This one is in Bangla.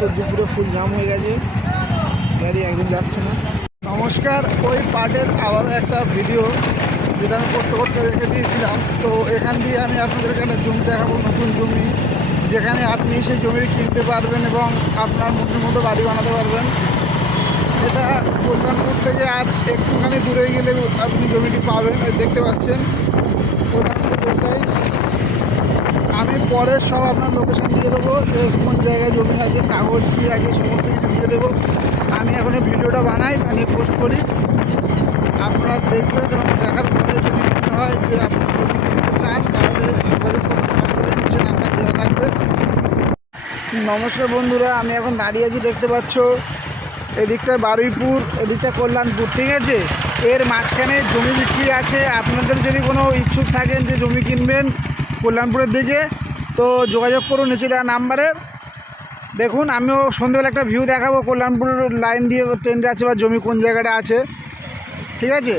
তো দুপুরে ফুল জাম হয়ে গেছে, গাড়ি একদম যাচ্ছে না। নমস্কার, ওই পার্টের আবার একটা ভিডিও যেটা আমি করতে করতে রেখে দিয়েছিলাম। তো এখান দিয়ে আমি আপনাদের এখানে জমি দেখাবো, নতুন জমি যেখানে আপনি সেই জমি কিনতে পারবেন এবং আপনার মনের মতো বাড়ি বানাতে পারবেন। এটা কল্যাণপুর থেকে আর একটুখানি দূরে গেলে আপনি জমিটি পাবেন। দেখতে পাচ্ছেন কল্যাণপুর রেল লাইন। আমি পরে সব আপনার লোকেশান দিয়ে দেবো, যে কোন জায়গায় জমি আছে, কাগজ কী আছে, সমস্ত কিছু দিয়ে দেবো। আমি এখন এই ভিডিওটা বানিয়ে পোস্ট করি, আপনারা দেখবেন এবং দেখার পরে যদি মনে হয় যে আপনি জমি কিনতে চান তাহলে যোগাযোগ করুন। সরাসরি নিচে নাম্বার দেওয়া থাকবে। নমস্কার বন্ধুরা, আমি এখন দাঁড়িয়ে আছি, দেখতে পাচ্ছ এদিকটায় বারুইপুর, এদিকটা কল্যাণপুর, ঠিক আছে। এর মাঝখানে জমি বিক্রি আছে। আপনাদের যদি কোনো ইচ্ছুক থাকেন যে জমি কিনবেন কল্যাণপুরের দিকে, তো যোগাযোগ করুন নিচে দেওয়া নাম্বারে। দেখুন, আমিও সন্ধ্যেবেলা একটা ভিউ দেখাবো কল্যাণপুরের লাইন দিয়ে ট্রেন যাচ্ছে বা জমি কোন জায়গাটা আছে, ঠিক আছে।